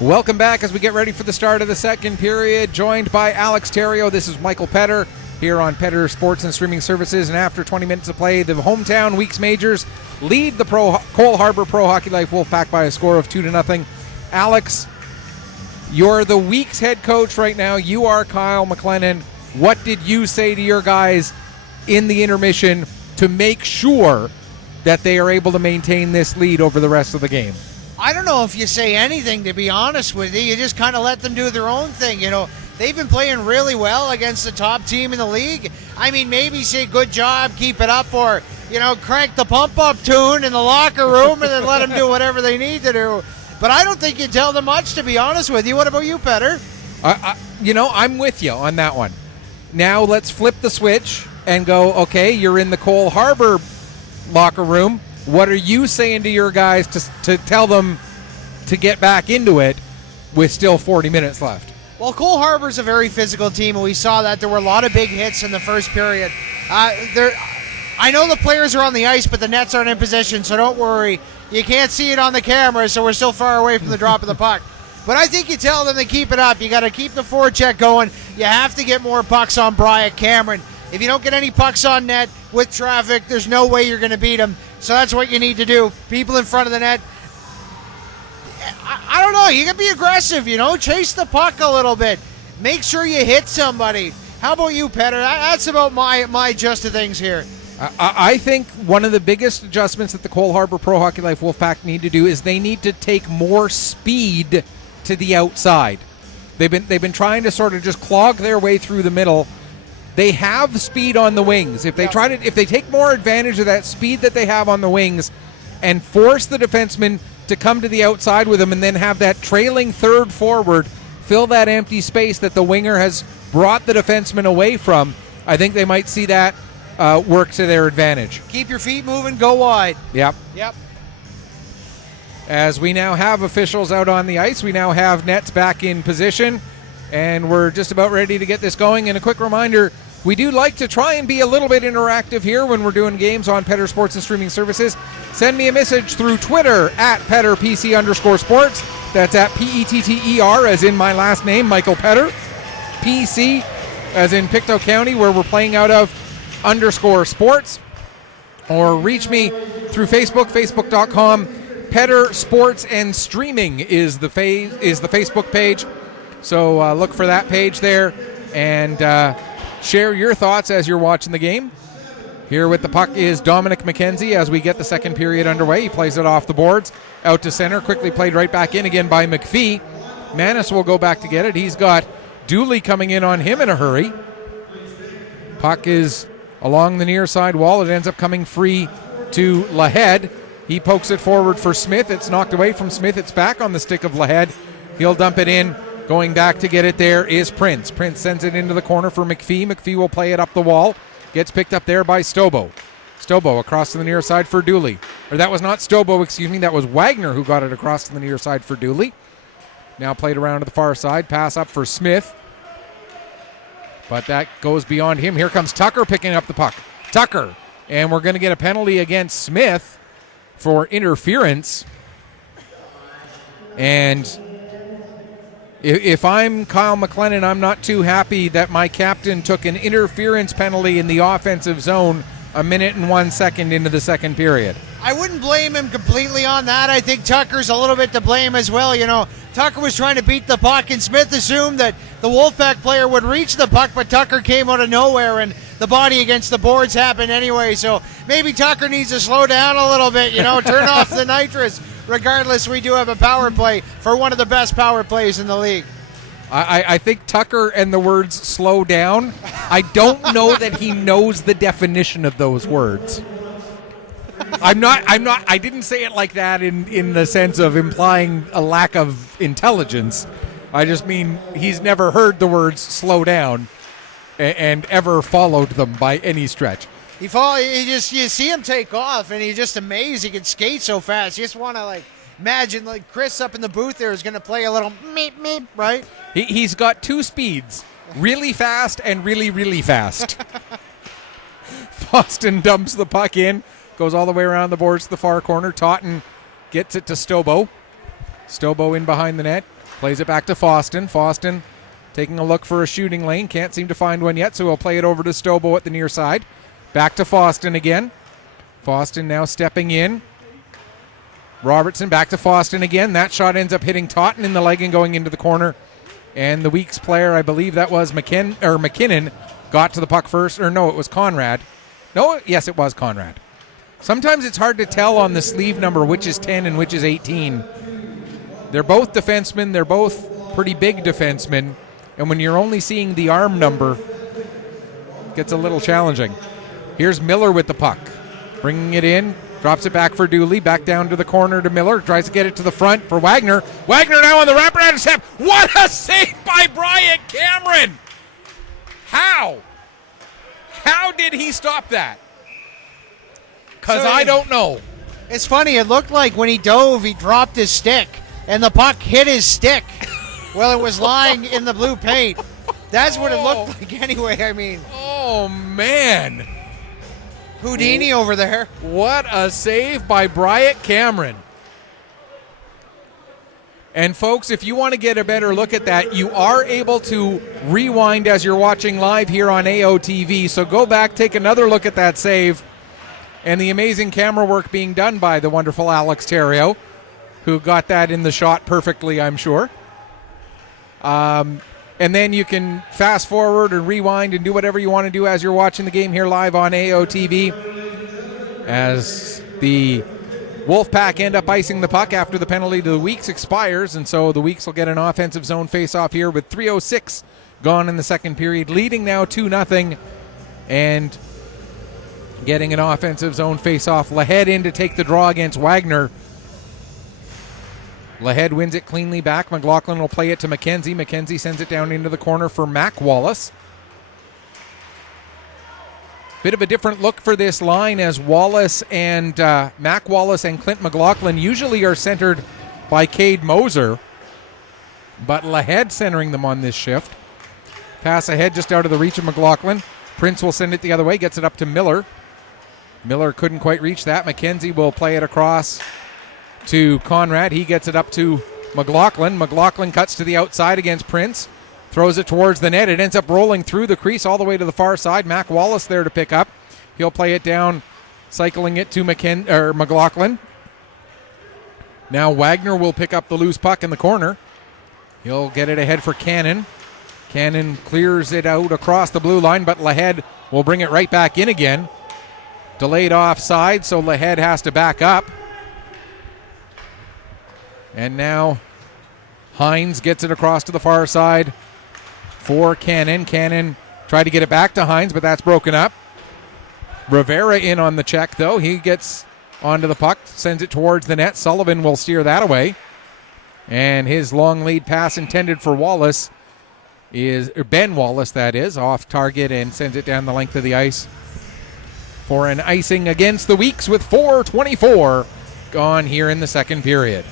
Welcome back as we get ready for the start of the second period. Joined by Alex Theriault. This is Michael Petter here on Petter Sports and Streaming Services. And after 20 minutes of play, the hometown Weeks Majors lead the Cole Harbour Pro Hockey Life Wolfpack by a score of 2-0. Alex, you're the Weeks head coach right now. You are Kyle McLennan. What did you say to your guys in the intermission to make sure that they are able to maintain this lead over the rest of the game? I don't know if you say anything, to be honest with you. You just kind of let them do their own thing. You know, they've been playing really well against the top team in the league. I mean, maybe say good job, keep it up, or, you know, crank the pump-up tune in the locker room and then let them do whatever they need to do. But I don't think you tell them much, to be honest with you. What about you, Petter? I'm with you on that one. Now let's flip the switch and go, okay, you're in the Cole Harbour locker room. What are you saying to your guys to tell them to get back into it with still 40 minutes left? Well, Cole Harbour's a very physical team, and we saw that. There were a lot of big hits in the first period. I know the players are on the ice, but the nets aren't in position, so don't worry. You can't see it on the camera, so we're still far away from the drop of the puck. But I think you tell them to keep it up. You got to keep the forecheck going. You have to get more pucks on Bryant Cameron. If you don't get any pucks on net with traffic, there's no way you're going to beat them. So that's what you need to do. People in front of the net. I don't know. You can be aggressive, you know. Chase the puck a little bit. Make sure you hit somebody. How about you, Petter? That's about my gist of things here. I think one of the biggest adjustments that the Cole Harbour Pro Hockey Life Wolfpack need to do is they need to take more speed to the outside. They've been trying to sort of just clog their way through the middle. They have speed on the wings. If they take more advantage of that speed that they have on the wings and force the defenseman to come to the outside with them and then have that trailing third forward fill that empty space that the winger has brought the defenseman away from, I think they might see that work to their advantage. Keep your feet moving, go wide. Yep. Yep. As we now have officials out on the ice, we now have nets back in position, and we're just about ready to get this going. And a quick reminder, we do like to try and be a little bit interactive here when we're doing games on Petter Sports and Streaming Services. Send me a message through Twitter at PetterPC_sports. That's at PETTER, as in my last name, Michael Petter. PC, as in Pictou County, where we're playing out of, _sports. Or reach me through Facebook, facebook.com. Petter Sports and Streaming is the Facebook page. So look for that page there and share your thoughts as you're watching the game. Here with the puck is Dominic McKenzie as we get the second period underway. He plays it off the boards, out to center, quickly played right back in again by McPhee. Manis will go back to get it. He's got Dooley coming in on him in a hurry. Puck is along the near side wall. It ends up coming free to Lahead. He pokes it forward for Smith. It's knocked away from Smith. It's back on the stick of Lahead. He'll dump it in. Going back to get it there is Prince. Prince sends it into the corner for McPhee. McPhee will play it up the wall. Gets picked up there by Stobo. Stobo across to the near side for Dooley. Or that was not Stobo, excuse me. That was Wagner who got it across to the near side for Dooley. Now played around to the far side. Pass up for Smith. But that goes beyond him. Here comes Tucker picking up the puck. Tucker. And we're going to get a penalty against Smith for interference. And if I'm Kyle McLennan, I'm not too happy that my captain took an interference penalty in the offensive zone a minute and 1 second into the second period. I wouldn't blame him completely on that. I think Tucker's a little bit to blame as well. You know, Tucker was trying to beat the puck, and Smith assumed that the Wolfpack player would reach the puck, but Tucker came out of nowhere, and the body against the boards happened anyway. So maybe Tucker needs to slow down a little bit, you know, turn off the nitrous. Regardless, we do have a power play for one of the best power plays in the league. I think Tucker and the words slow down, I don't know that he knows the definition of those words. I didn't say it like that in the sense of implying a lack of intelligence. I just mean he's never heard the words slow down and ever followed them by any stretch. You see him take off, and he's just amazed he can skate so fast. You just want to imagine Chris up in the booth there is going to play a little meep meep, right? He's got two speeds, really fast and really, really fast. Boston dumps the puck in, goes all the way around the boards to the far corner. Totten gets it to Stobo. Stobo in behind the net. Plays it back to Foston. Foston taking a look for a shooting lane. Can't seem to find one yet, so he'll play it over to Stobo at the near side. Back to Foston again. Foston now stepping in. Robertson back to Foston again. That shot ends up hitting Totten in the leg and going into the corner. And the Weeks player, I believe that was McKinnon, got to the puck first. Or no, it was Conrad. No, yes, it was Conrad. Sometimes it's hard to tell on the sleeve number which is 10 and which is 18. They're both defensemen. They're both pretty big defensemen. And when you're only seeing the arm number, it gets a little challenging. Here's Miller with the puck. Bringing it in. Drops it back for Dooley. Back down to the corner to Miller. Tries to get it to the front for Wagner. Wagner now on the wraparound step. What a save by Bryant Cameron! How? How did he stop that? Because I don't know. It's funny. It looked like when he dove, he dropped his stick, and the puck hit his stick while it was lying in the blue paint. That's what it looked like anyway. I mean. Oh, man. Houdini over there. What a save by Bryant Cameron. And folks, if you want to get a better look at that, you are able to rewind as you're watching live here on AOTV. So go back, take another look at that save and the amazing camera work being done by the wonderful Alex Terrio, who got that in the shot perfectly, I'm sure. And then you can fast forward and rewind and do whatever you want to do as you're watching the game here live on AOTV. As the Wolfpack end up icing the puck after the penalty to the Weeks expires, and so the Weeks will get an offensive zone face-off here with 3:06 gone in the second period, leading now 2-0, and getting an offensive zone face-off. Lahead in to take the draw against Wagner. Lahead wins it cleanly back. McLaughlin will play it to McKenzie. McKenzie sends it down into the corner for Mac Wallace. Bit of a different look for this line as Wallace and Mac Wallace and Clint McLaughlin usually are centered by Cade Moser, but Lahead centering them on this shift. Pass ahead just out of the reach of McLaughlin. Prince will send it the other way, gets it up to Miller. Miller couldn't quite reach that. McKenzie will play it across to Conrad. He gets it up to McLaughlin. McLaughlin cuts to the outside against Prince. Throws it towards the net. It ends up rolling through the crease all the way to the far side. Mac Wallace there to pick up. He'll play it down, cycling it to McLaughlin. Now Wagner will pick up the loose puck in the corner. He'll get it ahead for Cannon. Cannon clears it out across the blue line, but Lahead will bring it right back in again. Delayed offside, so Lahead has to back up. And now Hines gets it across to the far side for Cannon. Cannon tried to get it back to Hines, but that's broken up. Rivera in on the check, though. He gets onto the puck, sends it towards the net. Sullivan will steer that away. And his long lead pass intended for Wallace is, or Ben Wallace, that is, off target and sends it down the length of the ice for an icing against the Weeks with 4:24 gone here in the second period.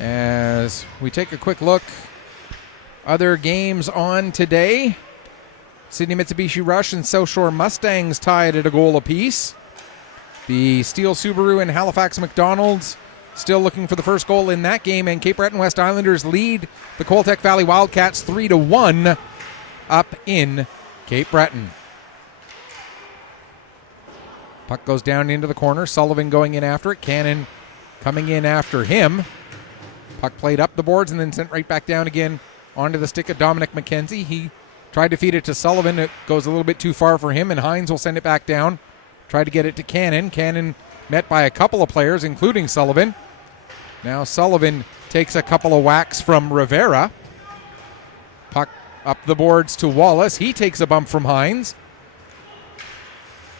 As we take a quick look, other games on today. Sydney Mitsubishi Rush and South Shore Mustangs tied at a goal apiece. The Steel Subaru and Halifax McDonald's still looking for the first goal in that game, and Cape Breton West Islanders lead the Coltec Valley Wildcats 3-1 up in Cape Breton. Puck goes down into the corner. Sullivan going in after it. Cannon coming in after him. Puck played up the boards and then sent right back down again onto the stick of Dominic McKenzie. He tried to feed it to Sullivan. It goes a little bit too far for him, and Hines will send it back down. Tried to get it to Cannon. Cannon met by a couple of players, including Sullivan. Now Sullivan takes a couple of whacks from Rivera. Puck up the boards to Wallace. He takes a bump from Hines.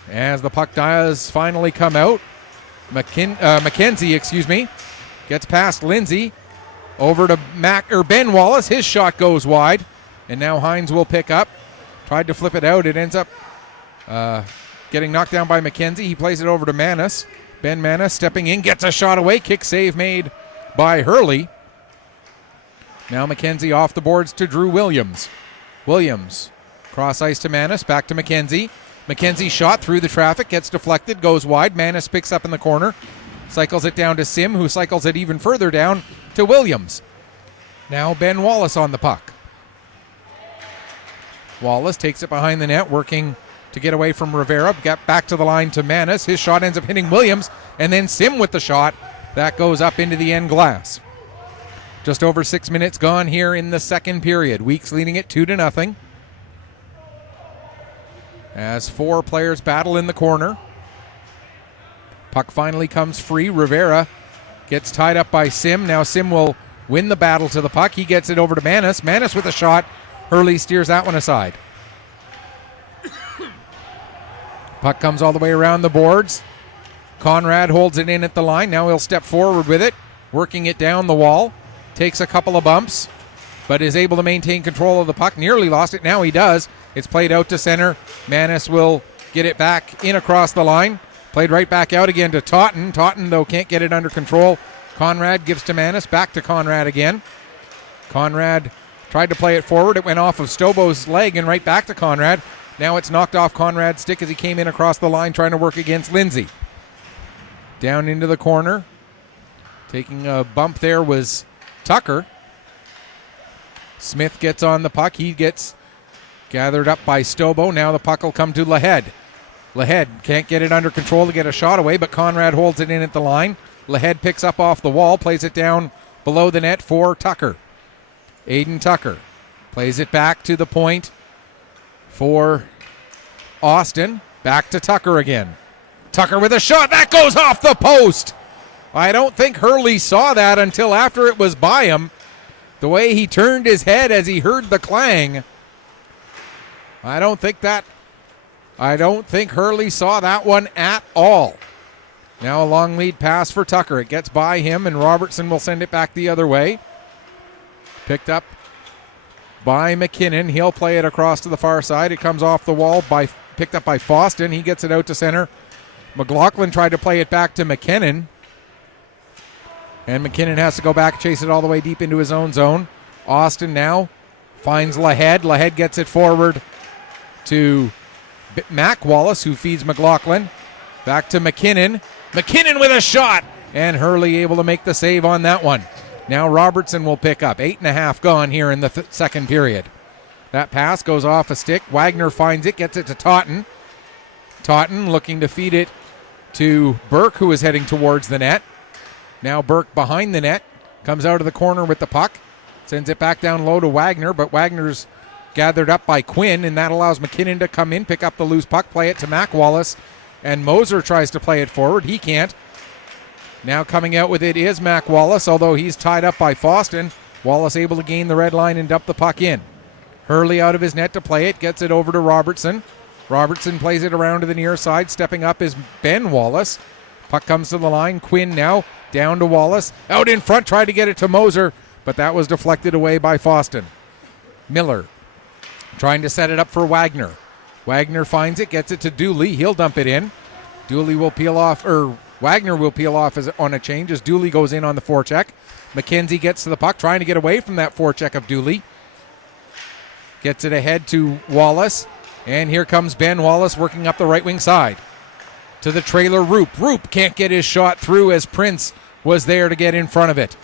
As the puck does finally come out, McKenzie, gets past Lindsay. Over to Ben Wallace. His shot goes wide. And now Hines will pick up. Tried to flip it out. It ends up getting knocked down by McKenzie. He plays it over to Manis. Ben Manis stepping in. Gets a shot away. Kick save made by Hurley. Now McKenzie off the boards to Drew Williams. Williams cross ice to Manis. Back to McKenzie. McKenzie shot through the traffic. Gets deflected. Goes wide. Manis picks up in the corner. Cycles it down to Sim, who cycles it even further down to Williams. Now Ben Wallace on the puck. Wallace takes it behind the net, working to get away from Rivera. Got back to the line to Manis. His shot ends up hitting Williams, and then Sim with the shot. That goes up into the end glass. Just over 6 minutes gone here in the second period. Weeks leading it 2-0. As 4 players battle in the corner. Puck finally comes free. Rivera gets tied up by Sim. Now Sim will win the battle to the puck. He gets it over to Manis. Manis with a shot. Hurley steers that one aside. Puck comes all the way around the boards. Conrad holds it in at the line. Now he'll step forward with it, working it down the wall. Takes a couple of bumps, but is able to maintain control of the puck. Nearly lost it. Now he does. It's played out to center. Manis will get it back in across the line. Played right back out again to Totten. Totten, though, can't get it under control. Conrad gives to Manis. Back to Conrad again. Conrad tried to play it forward. It went off of Stobo's leg and right back to Conrad. Now it's knocked off Conrad's stick as he came in across the line trying to work against Lindsay. Down into the corner. Taking a bump there was Tucker. Smith gets on the puck. He gets gathered up by Stobo. Now the puck will come to Lahead. Lahead can't get it under control to get a shot away, but Conrad holds it in at the line. Lahead picks up off the wall, plays it down below the net for Tucker. Aiden Tucker plays it back to the point for Austin. Back to Tucker again. Tucker with a shot. That goes off the post. I don't think Hurley saw that until after it was by him. The way he turned his head as he heard the clang. I don't think Hurley saw that one at all. Now a long lead pass for Tucker. It gets by him, and Robertson will send it back the other way. Picked up by McKinnon. He'll play it across to the far side. It comes off the wall, picked up by Foston. He gets it out to center. McLaughlin tried to play it back to McKinnon. And McKinnon has to go back, chase it all the way deep into his own zone. Austin now finds Lahead. Lahead gets it forward to Mac Wallace, who feeds McLaughlin. Back to McKinnon. McKinnon with a shot. And Hurley able to make the save on that one. Now Robertson will pick up. 8.5 gone here in the second period. That pass goes off a stick. Wagner finds it, gets it to Totten. Totten looking to feed it to Burke, who is heading towards the net. Now Burke behind the net. Comes out of the corner with the puck. Sends it back down low to Wagner, but Wagner's gathered up by Quinn, and that allows McKinnon to come in, pick up the loose puck, play it to Mac Wallace. And Moser tries to play it forward. He can't. Now coming out with it is Mac Wallace, although he's tied up by Foston. Wallace able to gain the red line and dump the puck in. Hurley out of his net to play it, gets it over to Robertson. Robertson plays it around to the near side. Stepping up is Ben Wallace. Puck comes to the line. Quinn now down to Wallace. Out in front, tried to get it to Moser, but that was deflected away by Foston. Miller trying to set it up for Wagner. Wagner finds it, gets it to Dooley. He'll dump it in. Dooley will peel off, or Wagner will peel off on a change as Dooley goes in on the forecheck. McKenzie gets to the puck, trying to get away from that forecheck of Dooley. Gets it ahead to Wallace. And here comes Ben Wallace working up the right wing side. To the trailer, Roop. Roop can't get his shot through as Prince was there to get in front of it.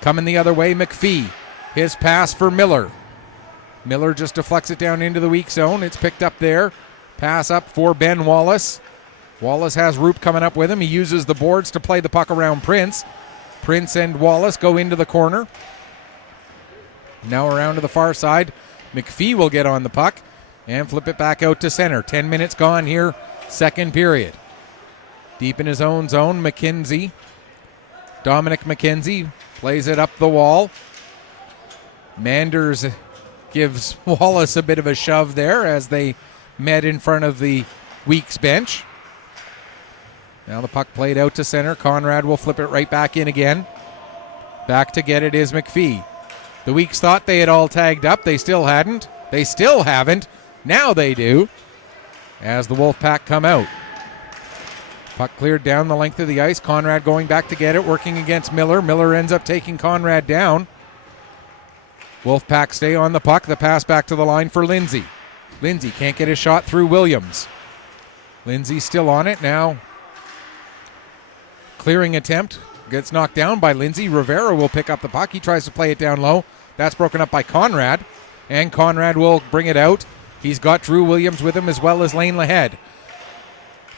Coming the other way, McPhee. His pass for Miller. Miller just deflects it down into the weak zone. It's picked up there. Pass up for Ben Wallace. Wallace has Roop coming up with him. He uses the boards to play the puck around Prince. Prince and Wallace go into the corner. Now around to the far side. McPhee will get on the puck and flip it back out to center. 10 minutes gone here, second period. Deep in his own zone, McKenzie. Dominic McKenzie plays it up the wall. Manders gives Wallace a bit of a shove there as they met in front of the Weeks bench. Now the puck played out to center. Conrad will flip it right back in again. Back to get it is McPhee. The Weeks thought they had all tagged up. They still hadn't. They still haven't. Now they do, as the Wolfpack come out. Puck cleared down the length of the ice. Conrad going back to get it, working against Miller. Miller ends up taking Conrad down. Wolfpack stay on the puck. The pass back to the line for Lindsay. Lindsay can't get his shot through Williams. Lindsay still on it now. Clearing attempt gets knocked down by Lindsay. Rivera will pick up the puck. He tries to play it down low. That's broken up by Conrad, and Conrad will bring it out. He's got Drew Williams with him as well as Lane Lahead.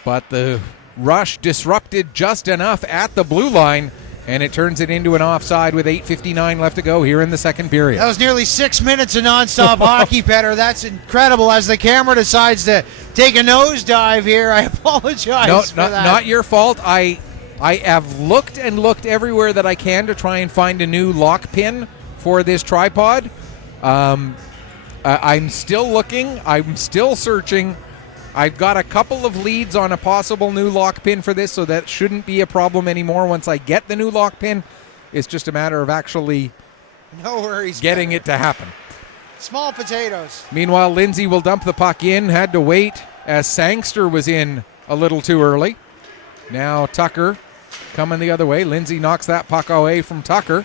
But the rush disrupted just enough at the blue line, and it turns it into an offside with 8:59 left to go here in the second period. That was nearly 6 minutes of nonstop hockey, Petter. That's incredible. As the camera decides to take a nosedive here, I apologize for that. Not your fault. I have looked and looked everywhere that I can to try and find a new lock pin for this tripod. I'm still looking. I'm still searching. I've got a couple of leads on a possible new lock pin for this, so that shouldn't be a problem anymore once I get the new lock pin. It's just a matter of actually getting it to happen. Small potatoes. Meanwhile, Lindsay will dump the puck in. Had to wait as Sangster was in a little too early. Now Tucker coming the other way. Lindsay knocks that puck away from Tucker.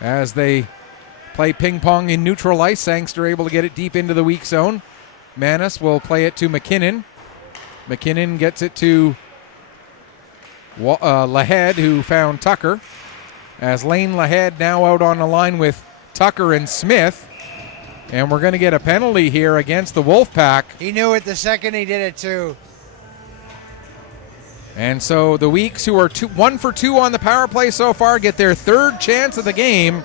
As they play ping pong in neutral ice, Sangster able to get it deep into the weak zone. Manis will play it to McKinnon. McKinnon gets it to Lahead, who found Tucker. As Lane Lahead now out on the line with Tucker and Smith. And we're going to get a penalty here against the Wolfpack. He knew it the second he did it too. And so the Weeks, who are 1 for 2 on the power play so far, get their third chance of the game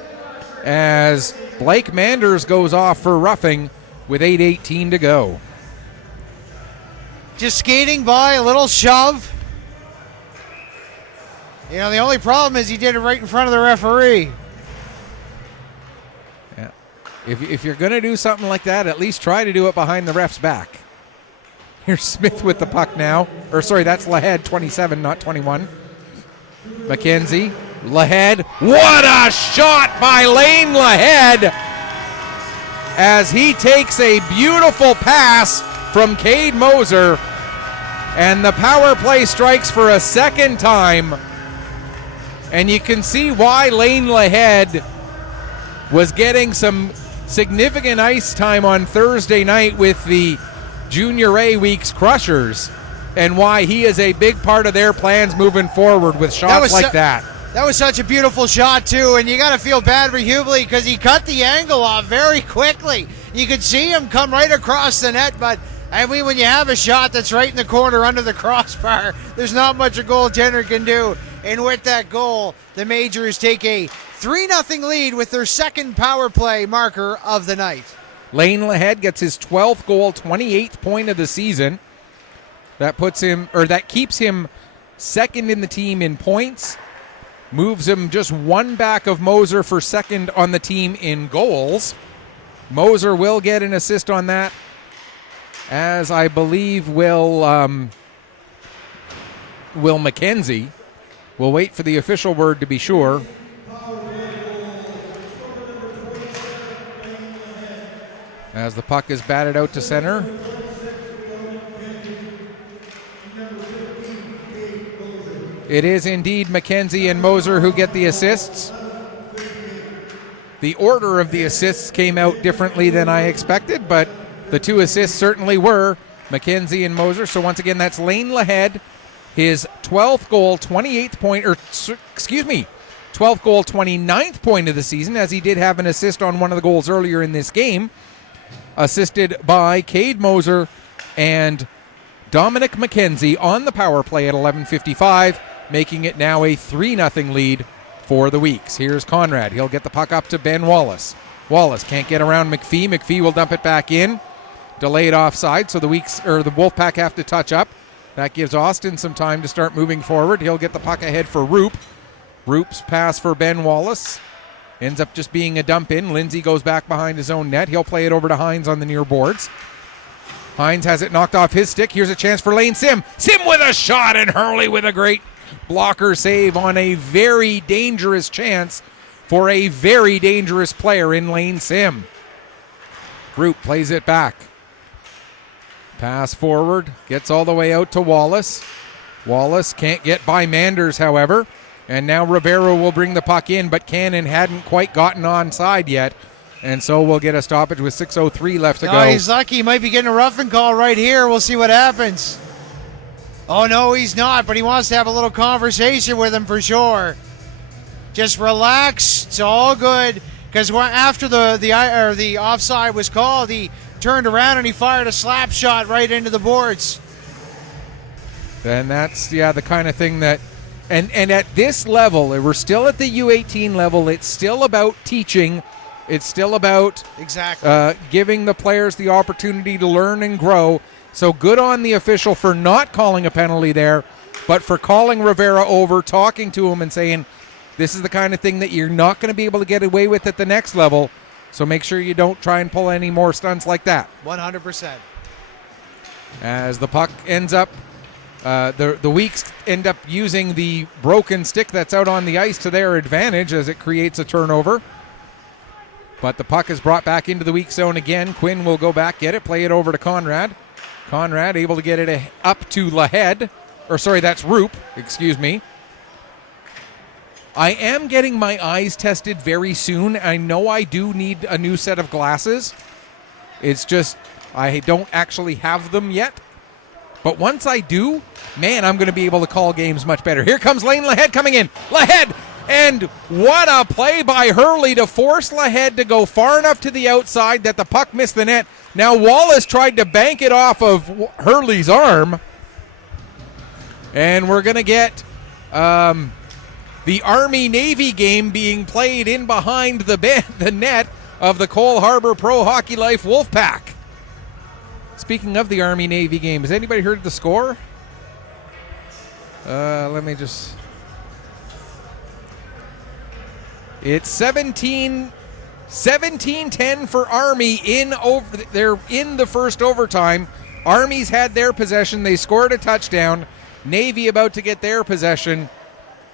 as Blake Manders goes off for roughing with 8:18 to go. Just skating by, a little shove. You know, the only problem is he did it right in front of the referee. Yeah. If you're going to do something like that, at least try to do it behind the ref's back. Here's Smith with the puck now. Or sorry, that's Lahead, 27, not 21. McKenzie, Lahead. What a shot by Lane Lahead as he takes a beautiful pass from Cade Moser, and the power play strikes for a second time. And you can see why Lane Lahead was getting some significant ice time on Thursday night with the Junior A Weeks Crushers, and why he is a big part of their plans moving forward with shots like that. That was such a beautiful shot, too, and you got to feel bad for Hubli because he cut the angle off very quickly. You could see him come right across the net, but I mean, when you have a shot that's right in the corner under the crossbar, there's not much a goaltender can do. And with that goal, the Majors take a 3-0 lead with their second power play marker of the night. Lane Lahead gets his 12th goal, 28th point of the season. That keeps him second in the team in points. Moves him just one back of Moser for second on the team in goals. Moser will get an assist on that, as I believe will McKenzie. We'll wait for the official word to be sure. As the puck is batted out to center. It is indeed McKenzie and Moser who get the assists. The order of the assists came out differently than I expected, but the two assists certainly were McKenzie and Moser. So once again, that's Lane Lahead, his 12th goal, 12th goal, 29th point of the season, as he did have an assist on one of the goals earlier in this game, assisted by Cade Moser and Dominic McKenzie on the power play at 11:55, making it now a 3-0 lead for the Weeks. Here's Conrad. He'll get the puck up to Ben Wallace. Wallace can't get around McPhee. McPhee will dump it back in. Delayed offside, so the Wolfpack have to touch up. That gives Austin some time to start moving forward. He'll get the puck ahead for Roop. Roop's pass for Ben Wallace ends up just being a dump in. Lindsay goes back behind his own net. He'll play it over to Hines on the near boards. Hines has it knocked off his stick. Here's a chance for Lane Sim. Sim with a shot, and Hurley with a great blocker save on a very dangerous chance for a very dangerous player in Lane Sim. Roop plays it back. Pass forward, gets all the way out to Wallace. Wallace can't get by Manders, however. And now Rivera will bring the puck in, but Cannon hadn't quite gotten onside yet. And so we'll get a stoppage with 6:03 left to go. He's lucky. He might be getting a roughing call right here. We'll see what happens. Oh, no, he's not, but he wants to have a little conversation with him for sure. Just relax. It's all good. Because after the offside was called, he turned around and he fired a slap shot right into the boards. And that's, the kind of thing that... And at this level, we're still at the U18 level. It's still about teaching. It's still about giving the players the opportunity to learn and grow. So good on the official for not calling a penalty there, but for calling Rivera over, talking to him and saying, this is the kind of thing that you're not going to be able to get away with at the next level. So make sure you don't try and pull any more stunts like that. 100%. As the puck ends up, the Weeks end up using the broken stick that's out on the ice to their advantage as it creates a turnover. But the puck is brought back into the weak zone again. Quinn will go back, get it, play it over to Conrad. Conrad able to get it up to Lahead. Or sorry, that's Roop, excuse me. I am getting my eyes tested very soon. I know I do need a new set of glasses. It's just I don't actually have them yet. But once I do, man, I'm going to be able to call games much better. Here comes Lane Lahead coming in. Lahead! And what a play by Hurley to force Lahead to go far enough to the outside that the puck missed the net. Now Wallace tried to bank it off of Hurley's arm. And we're going to get the Army-Navy game being played in behind the net of the Cole Harbour Pro Hockey Life Wolfpack. Speaking of the Army-Navy game, has anybody heard the score? Let me just... It's 17-10 for Army they're in the first overtime. Army's had their possession. They scored a touchdown. Navy about to get their possession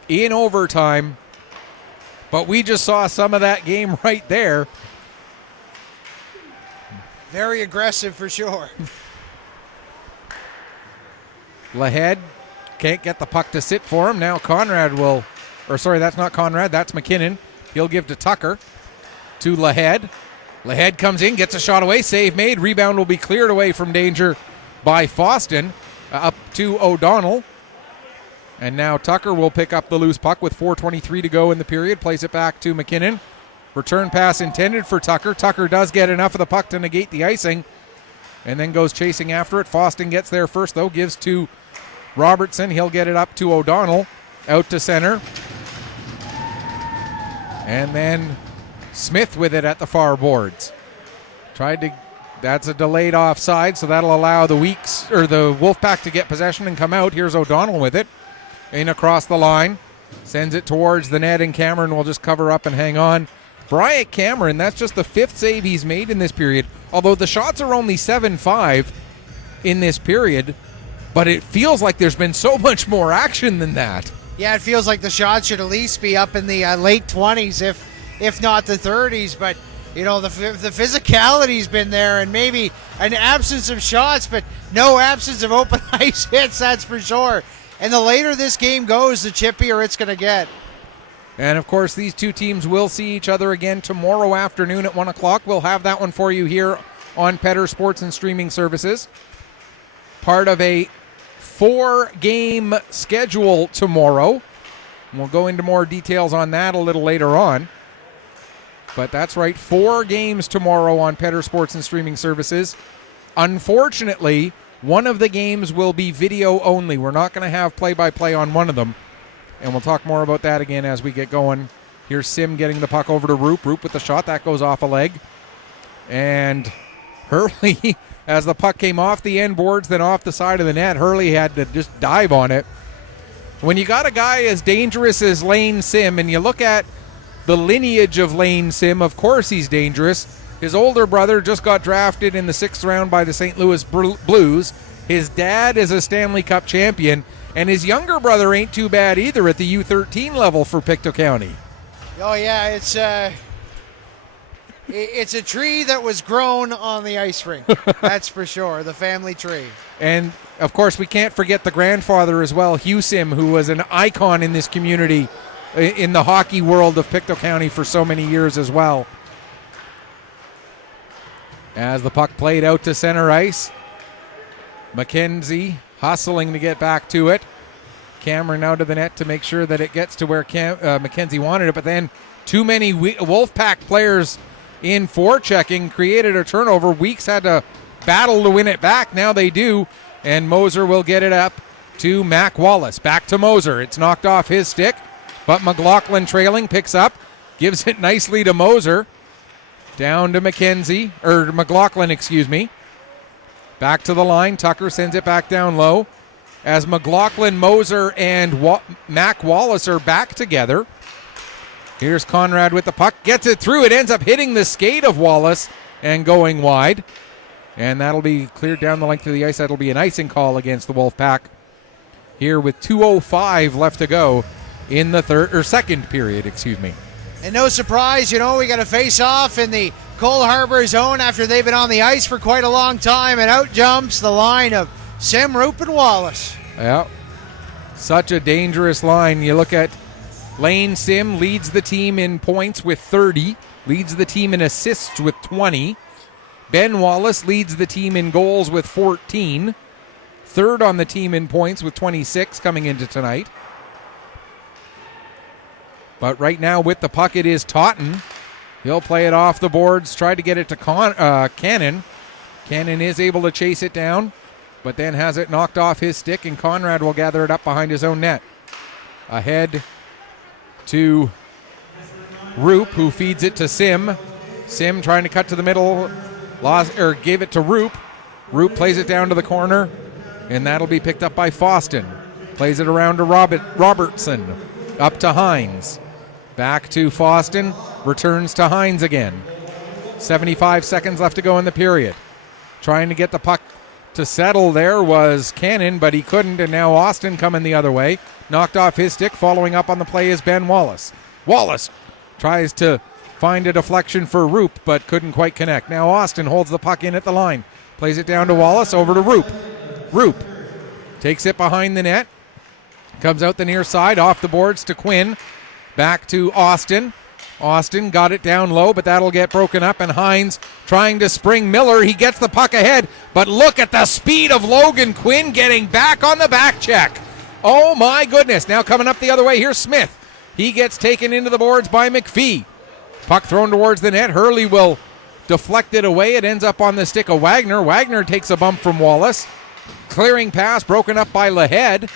in overtime. But we just saw some of that game right there. Very aggressive for sure. Lahead can't get the puck to sit for him. Now Conrad will... Or sorry, that's not Conrad. That's McKinnon. He'll give to Tucker. To Lahead. Lahead comes in, gets a shot away. Save made. Rebound will be cleared away from danger by Foston. Up to O'Donnell. And now Tucker will pick up the loose puck with 4:23 to go in the period. Plays it back to McKinnon. Return pass intended for Tucker. Tucker does get enough of the puck to negate the icing. And then goes chasing after it. Foston gets there first, though. Gives to Robertson. He'll get it up to O'Donnell. Out to center. And then Smith with it at the far boards. That's a delayed offside, so that'll allow the Wolfpack to get possession and come out. Here's O'Donnell with it. In across the line. Sends it towards the net, and Cameron will just cover up and hang on. Bryant Cameron, that's just the fifth save he's made in this period. Although the shots are only 7-5 in this period, but it feels like there's been so much more action than that. Yeah, it feels like the shots should at least be up in the late 20s, if not the 30s. But, you know, the physicality's been there, and maybe an absence of shots, but no absence of open ice hits, that's for sure. And the later this game goes, the chippier it's going to get. And, of course, these two teams will see each other again tomorrow afternoon at 1 o'clock. We'll have that one for you here on Petter Sports and Streaming Services. Part of a 4-game schedule tomorrow. We'll go into more details on that a little later on. But that's right, 4 games tomorrow on Petter Sports and Streaming Services. Unfortunately, one of the games will be video only. We're not going to have play-by-play on one of them. And we'll talk more about that again as we get going. Here's Sim getting the puck over to Roop. Roop with the shot. That goes off a leg. And Hurley, as the puck came off the end boards, then off the side of the net, Hurley had to just dive on it. When you got a guy as dangerous as Lane Sim, and you look at the lineage of Lane Sim, of course he's dangerous. His older brother just got drafted in the 6th round by the St. Louis Blues. His dad is a Stanley Cup champion, and his younger brother ain't too bad either at the U13 level for Pictou County. Oh, yeah, it's a tree that was grown on the ice rink. That's for sure, the family tree. And, of course, we can't forget the grandfather as well, Hugh Sim, who was an icon in this community, in the hockey world of Pictou County for so many years as well. As the puck played out to center ice, McKenzie hustling to get back to it. Cameron out of the net to make sure that it gets to where McKenzie wanted it, but then too many Wolfpack players in forechecking created a turnover. Weeks had to battle to win it back. Now they do, and Moser will get it up to Mac Wallace. Back to Moser. It's knocked off his stick, but McLaughlin trailing picks up, gives it nicely to Moser. Down to McLaughlin, excuse me. Back to the line. Tucker sends it back down low. As McLaughlin, Moser, and Mac Wallace are back together. Here's Conrad with the puck. Gets it through. It ends up hitting the skate of Wallace and going wide. And that'll be cleared down the length of the ice. That'll be an icing call against the Wolfpack here with 2:05 left to go in the second period, excuse me. And no surprise, we got a face-off in the Cole Harbour zone after they've been on the ice for quite a long time, and out jumps the line of Sim, Roop, and Wallace. Yeah, such a dangerous line. You look at Lane Sim leads the team in points with 30, leads the team in assists with 20. Ben Wallace leads the team in goals with 14, third on the team in points with 26 coming into tonight. But right now with the puck, it is Totten. He'll play it off the boards, try to get it to Cannon. Cannon is able to chase it down, but then has it knocked off his stick, and Conrad will gather it up behind his own net. Ahead to Roop, who feeds it to Sim. Sim trying to cut to the middle, gave it to Roop. Roop plays it down to the corner, and that'll be picked up by Foston. Plays it around to Robertson, up to Hines. Back to Foston, returns to Hines again. 75 seconds left to go in the period. Trying to get the puck to settle there was Cannon, but he couldn't, and now Austin coming the other way. Knocked off his stick. Following up on the play is Ben Wallace. Wallace tries to find a deflection for Roop, but couldn't quite connect. Now Austin holds the puck in at the line. Plays it down to Wallace, over to Roop. Roop takes it behind the net. Comes out the near side, off the boards to Quinn. Back to Austin. Austin got it down low, but that'll get broken up, and Hines trying to spring Miller. He gets the puck ahead, but look at the speed of Logan Quinn getting back on the back check. Oh my goodness. Now coming up the other way, here's Smith. He gets taken into the boards by McPhee. Puck thrown towards the net. Hurley will deflect it away. It ends up on the stick of Wagner. Wagner takes a bump from Wallace. Clearing pass broken up by Lahead.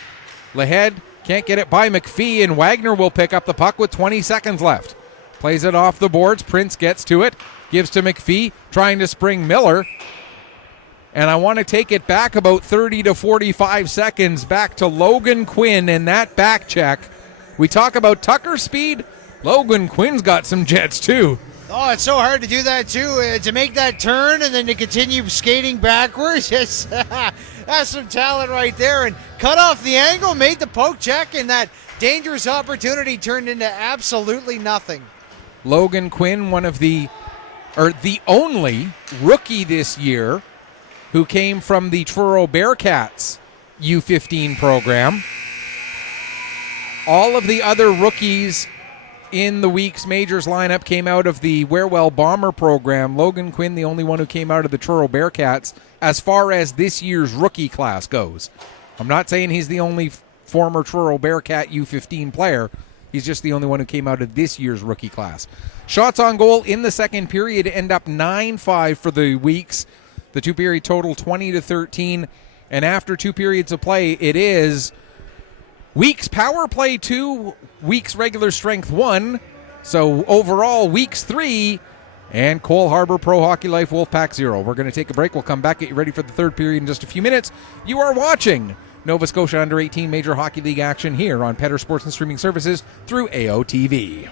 Lahead can't get it by McPhee, and Wagner will pick up the puck with 20 seconds left. Plays it off the boards. Prince gets to it. Gives to McPhee, trying to spring Miller. And I want to take it back about 30 to 45 seconds back to Logan Quinn and that back check. We talk about Tucker speed. Logan Quinn's got some jets too. Oh, it's so hard to do that too, to make that turn and then to continue skating backwards. That's some talent right there. And cut off the angle, made the poke check, and that dangerous opportunity turned into absolutely nothing. Logan Quinn, the only rookie this year who came from the Truro Bearcats U15 program. All of the other rookies in the week's majors lineup came out of the Warewell Bomber program. Logan Quinn, the only one who came out of the Truro Bearcats as far as this year's rookie class goes. I'm not saying he's the only former Truro Bearcat U15 player. He's just the only one who came out of this year's rookie class. Shots on goal in the second period end up 9-5 for the Weeks. The two-period total 20-13. And after 2 periods of play, it is Weeks power play 2, Weeks regular strength 1. So overall, Weeks 3, and Cole Harbour Pro Hockey Life Wolfpack 0. We're going to take a break. We'll come back, get you ready for the third period in just a few minutes. You are watching Nova Scotia Under 18 Major Hockey League action here on Petter Sports and Streaming Services through AOTV.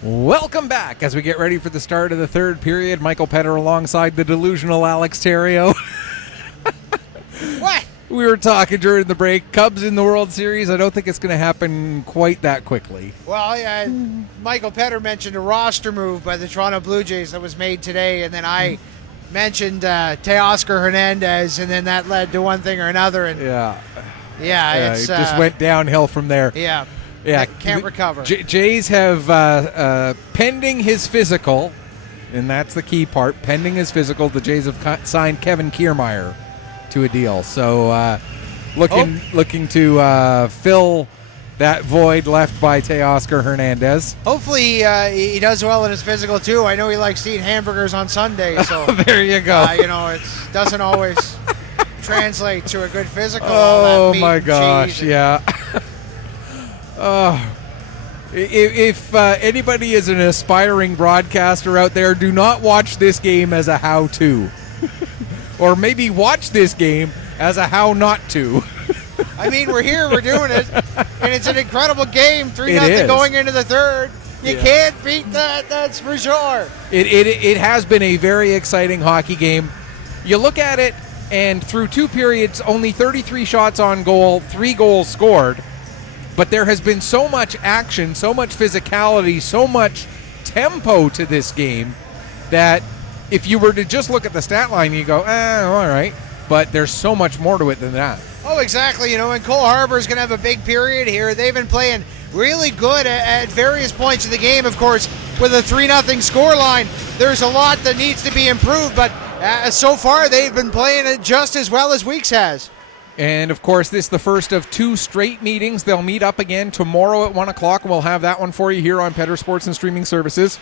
Welcome back as we get ready for the start of the third period. Michael Petter alongside the delusional Alex Terrio. What? We were talking during the break. Cubs in the World Series. I don't think it's going to happen quite that quickly. Well, Michael Petter mentioned a roster move by the Toronto Blue Jays that was made today, and then I mentioned Teoscar Hernandez, and then that led to one thing or another. And Yeah, it's it just went downhill from there. Yeah. Yeah, Can't recover. Jays have pending his physical, and that's the key part. Pending his physical, the Jays have signed Kevin Kiermaier to a deal. So looking to fill that void left by Teoscar Hernandez. Hopefully he does well in his physical too. I know he likes to eat hamburgers on Sunday, so there you go. It doesn't always translate to a good physical. Oh my gosh, yeah. If anybody is an aspiring broadcaster out there, do not watch this game as a how-to. Or maybe watch this game as a how not to. I mean, we're here, we're doing it, and it's an incredible game, 3-0 going into the third. You can't beat that, that's for sure. It has been a very exciting hockey game. You look at it, and through two periods, only 33 shots on goal, 3 goals scored. But there has been so much action, so much physicality, so much tempo to this game that if you were to just look at the stat line, you go, all right. But there's so much more to it than that. Oh, exactly. And Cole Harbour's going to have a big period here. They've been playing really good at various points of the game. Of course, with a 3-0 scoreline, there's a lot that needs to be improved. But so far, they've been playing it just as well as Weeks has. And, of course, this is the first of 2 straight meetings. They'll meet up again tomorrow at 1 o'clock, and we'll have that one for you here on Petter Sports and Streaming Services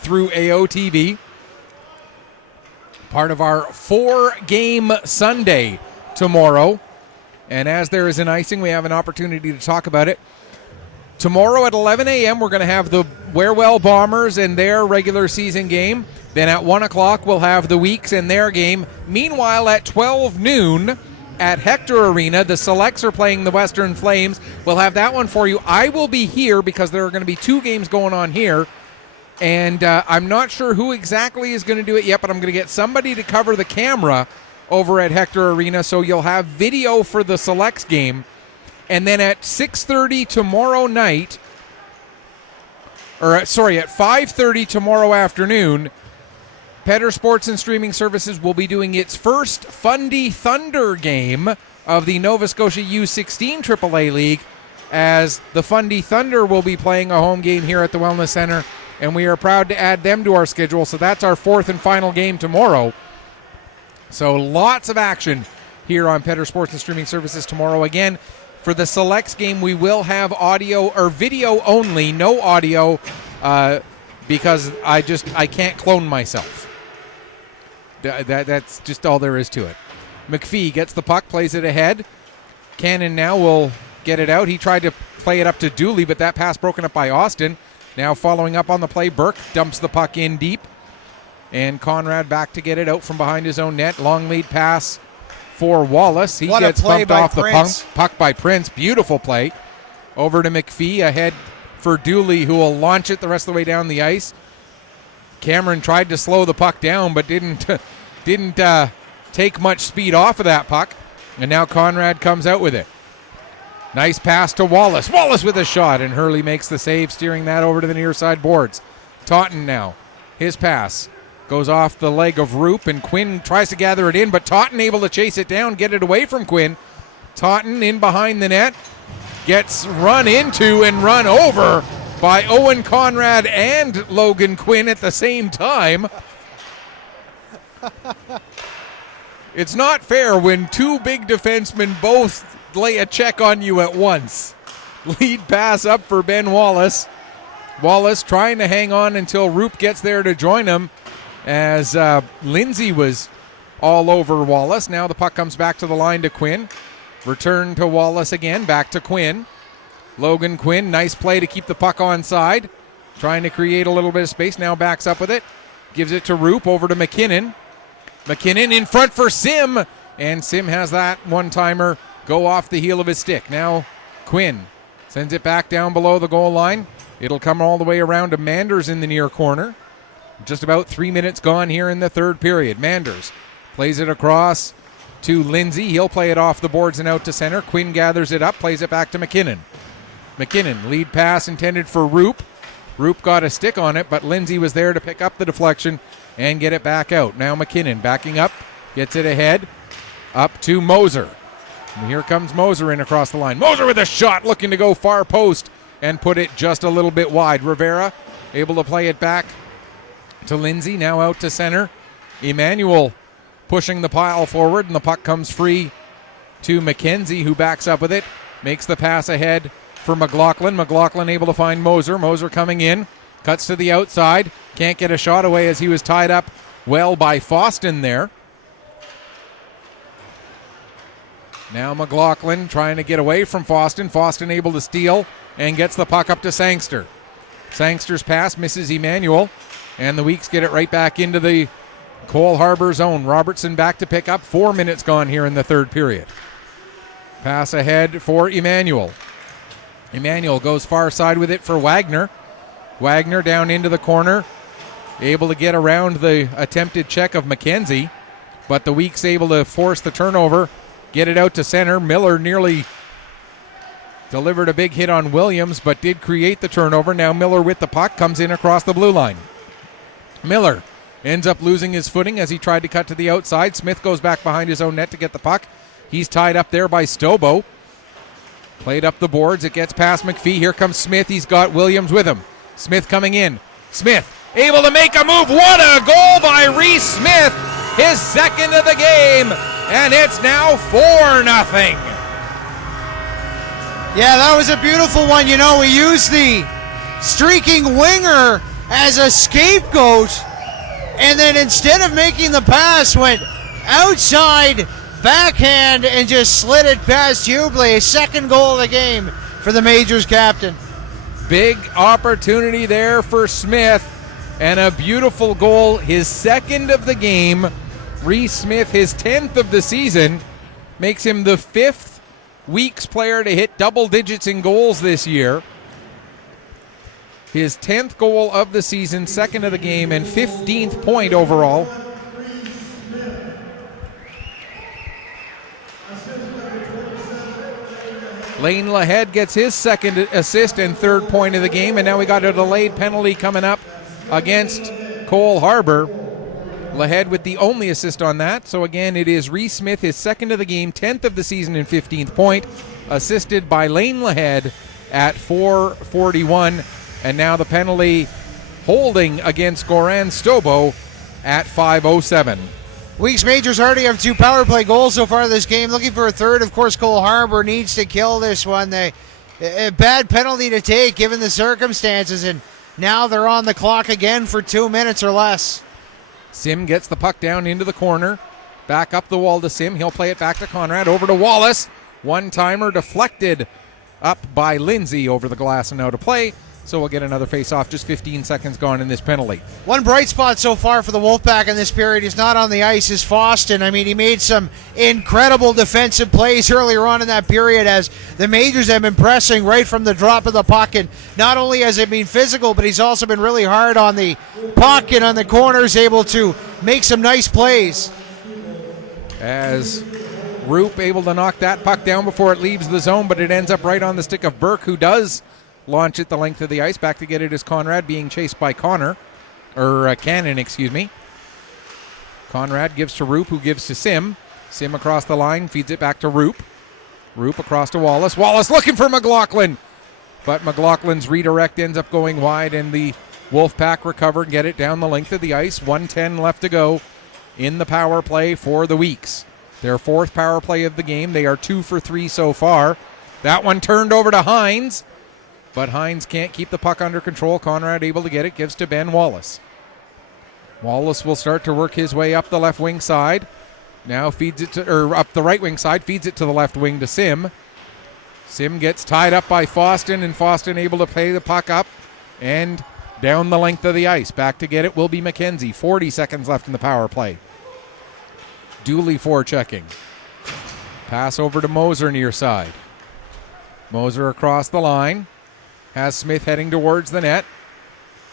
through AOTV. Part of our 4-game Sunday tomorrow. And as there is an icing, we have an opportunity to talk about it. Tomorrow at 11 a.m., we're going to have the Warewell Bombers and their regular season game. Then at 1 o'clock, we'll have the Weeks and their game. Meanwhile, at 12 noon... at Hector Arena, the Selects are playing the Western Flames. We'll have that one for you. I will be here because there are going to be 2 games going on here. And I'm not sure who exactly is going to do it yet, but I'm going to get somebody to cover the camera over at Hector Arena. So you'll have video for the Selects game. And then at 6:30 tomorrow night, at 5:30 tomorrow afternoon, Petter Sports and Streaming Services will be doing its first Fundy Thunder game of the Nova Scotia U16 AAA League, as the Fundy Thunder will be playing a home game here at the Wellness Center, and we are proud to add them to our schedule. So that's our 4th and final game tomorrow. So lots of action here on Petter Sports and Streaming Services tomorrow. Again, for the Selects game, we will have audio or video only, no audio, because I can't clone myself. That's just all there is to it. McPhee gets the puck, plays it ahead. Cannon now will get it out. He tried to play it up to Dooley, but that pass broken up by Austin. Now following up on the play, Burke dumps the puck in deep. And Conrad back to get it out from behind his own net. Long lead pass for Wallace. He gets bumped off the puck by Prince. Beautiful play. Over to McPhee, ahead for Dooley, who will launch it the rest of the way down the ice. Cameron tried to slow the puck down, but didn't take much speed off of that puck. And now Conrad comes out with it. Nice pass to Wallace. Wallace with a shot, and Hurley makes the save, steering that over to the near side boards. Totten now. His pass goes off the leg of Roop, and Quinn tries to gather it in, but Totten able to chase it down, get it away from Quinn. Totten in behind the net. Gets run into and run over by Owen Conrad and Logan Quinn at the same time. It's not fair when 2 big defensemen both lay a check on you at once. Lead pass up for Ben Wallace. Wallace trying to hang on until Roop gets there to join him, as Lindsay was all over Wallace. Now the puck comes back to the line to Quinn. Return to Wallace again, back to Quinn. Logan Quinn, nice play to keep the puck onside. Trying to create a little bit of space, now backs up with it. Gives it to Roop, over to McKinnon. McKinnon in front for Sim, and Sim has that one-timer go off the heel of his stick. Now Quinn sends it back down below the goal line. It'll come all the way around to Manders in the near corner. Just about 3 minutes gone here in the third period. Manders plays it across to Lindsay. He'll play it off the boards and out to center. Quinn gathers it up, plays it back to McKinnon. McKinnon, lead pass intended for Roop. Roop got a stick on it, but Lindsay was there to pick up the deflection and get it back out. Now McKinnon backing up, gets it ahead, up to Moser. And here comes Moser in across the line. Moser with a shot, looking to go far post and put it just a little bit wide. Rivera able to play it back to Lindsay, now out to center. Emmanuel pushing the pile forward, and the puck comes free to McKenzie, who backs up with it, makes the pass ahead for McLaughlin. McLaughlin able to find Moser. Moser coming in, cuts to the outside, can't get a shot away as he was tied up well by Foston there. Now McLaughlin trying to get away from Foston. Foston able to steal and gets the puck up to Sangster. Sangster's pass misses Emmanuel, and the Weeks get it right back into the Cole Harbour zone. Robertson back to pick up. 4 minutes gone here in the third period. Pass ahead for Emmanuel. Emmanuel goes far side with it for Wagner. Wagner down into the corner, able to get around the attempted check of McKenzie, but the Weeks able to force the turnover, get it out to center. Miller nearly delivered a big hit on Williams, but did create the turnover. Now Miller with the puck comes in across the blue line. Miller ends up losing his footing as he tried to cut to the outside. Smith goes back behind his own net to get the puck. He's tied up there by Stobo. Played up the boards. It gets past McPhee. Here comes Smith. He's got Williams with him. Smith coming in. Smith able to make a move. What a goal by Reese Smith. His second of the game. And it's now 4-0. Yeah, that was a beautiful one. You know, we used the streaking winger as a scapegoat, and then instead of making the pass, went outside backhand and just slid it past Hubley. Second goal of the game for the Majors captain. Big opportunity there for Smith, and a beautiful goal, his second of the game. Reese Smith, his 10th of the season, makes him the 5th Weeks player to hit double digits in goals this year. His 10th goal of the season, second of the game, and 15th point overall. Lane Lahead gets his second assist and third point of the game, and now we got a delayed penalty coming up against Cole Harbour. Lahead with the only assist on that. So again, it is Reese Smith, his second of the game, 10th of the season and 15th point, assisted by Lane Lahead at 4:41. And now the penalty holding against Goran Stobo at 5:07. Weeks Majors already have 2 power play goals so far this game. Looking for a third. Of course, Cole Harbour needs to kill this one. A bad penalty to take given the circumstances, and now they're on the clock again for 2 minutes or less. Sim gets the puck down into the corner. Back up the wall to Sim. He'll play it back to Conrad. Over to Wallace. One-timer deflected up by Lindsay over the glass and out of play. So we'll get another face-off. Just 15 seconds gone in this penalty. One bright spot so far for the Wolfpack in this period. He's not on the ice is Foston. I mean, he made some incredible defensive plays earlier on in that period as the Majors have been pressing right from the drop of the puck. And not only has it been physical, but he's also been really hard on the puck and on the corners, able to make some nice plays. As Roop able to knock that puck down before it leaves the zone, but it ends up right on the stick of Burke, who does launch it the length of the ice. Back to get it is Conrad, being chased by Cannon, excuse me. Conrad gives to Roop, who gives to Sim. Sim across the line, feeds it back to Roop. Roop across to Wallace. Wallace looking for McLaughlin, but McLaughlin's redirect ends up going wide, and the Wolfpack recover and get it down the length of the ice. 1:10 left to go in the power play for the Weeks. Their 4th power play of the game. They are 2 for 3 so far. That one turned over to Hines, but Hines can't keep the puck under control. Conrad able to get it, gives to Ben Wallace. Wallace will start to work his way up the left wing side. Now feeds it to, or up the right wing side, feeds it to the left wing to Sim. Sim gets tied up by Foston, and Foston able to play the puck up and down the length of the ice. Back to get it will be McKenzie. 40 seconds left in the power play. Dooley forechecking. Pass over to Moser near side. Moser across the line. has Smith heading towards the net.